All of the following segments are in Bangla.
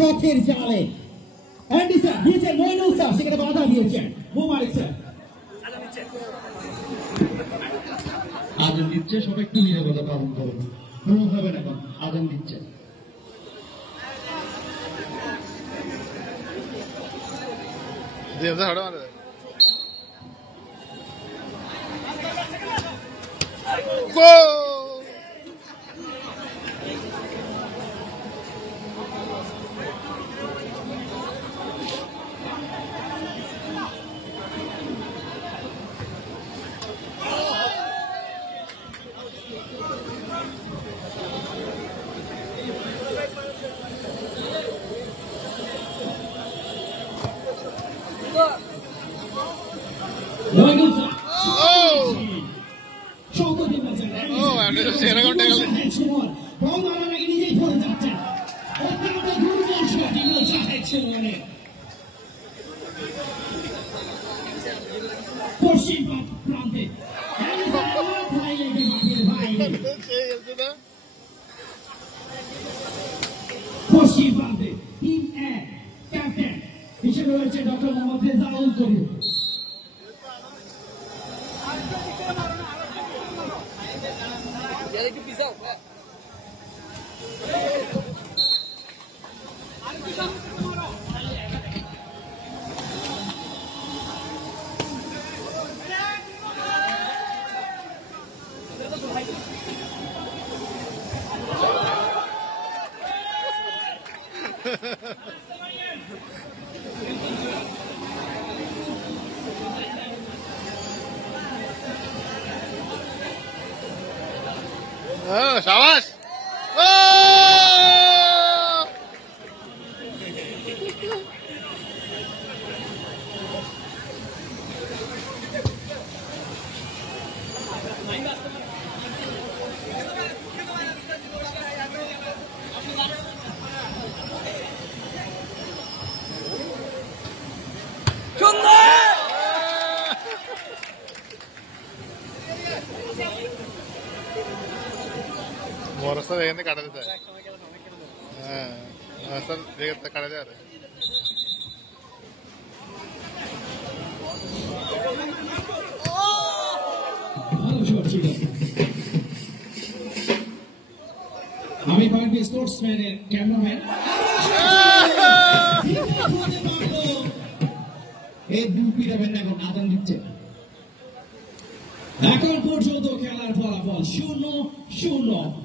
প্রতিপক্ষের জালে অ্যান্ডি স্যার দিয়েছেন মইনুল স্যার সেখানে বাধা দিয়েছেন মুবারক স্যার আজান দিচ্ছে সবাই একটু নিরাপত্তা পালন করুন ভুল হবে না এখন আজান দিচ্ছে মইনুল স্যার বল মারার আগে নিজেই পড়ে যাচ্ছেন অত্যন্ত দুর্বল শট এগুলো জাহেদ সুমনের পশ্চিম প্রান্তে পশ্চিম প্রান্তে টিম এ ক্যাপ্টেন হিসেবে রয়েছে ডক্টর মোহাম্মদ রেজাউল করিম শাবাশ मोरसा देखने काटा देता है हाँ सर देखते काटा जा रहा है আমি পয়েন্ট স্পোর্টসম্যানের ক্যামেরাম্যান এই দুটি দেবেন এখন আজান দিচ্ছে এখন পর্যন্ত খেলার ফলাফল 0-0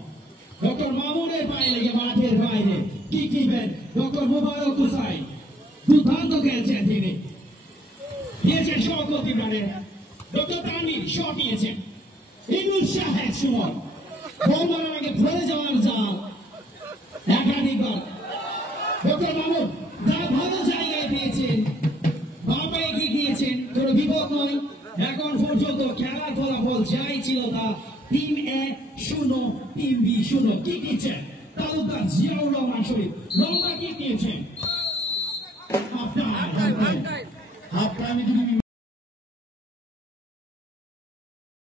ডক্টর মামুনের পায়ে লেগে মাঠের বাইরে কি দিবেন ডক্টর মোবারক হুসাইন দুর্দান্ত খেলছেন তিনি দিয়েছেন শওকত ইমরানের ডক্টর তানভীর শট নিয়েছেন ইনুল শাহেদ সুমন বল মারার আগে ভরে যাওয়ার জাল একাধিকবার ডক্টর মামুন যা ভালো জায়গায় পেয়েছেন বাবা এগিয়ে গিয়েছেন কোনো বিপদ নয় এখন পর্যন্ত খেলার ফলাফল যাই ছিল তা টিম এ 0 টিম বি 0 কি দিচ্ছেন তালুকদার জিয়াউর রহমান শরীফ লম্বা কি দিয়েছেন হাফ টাইম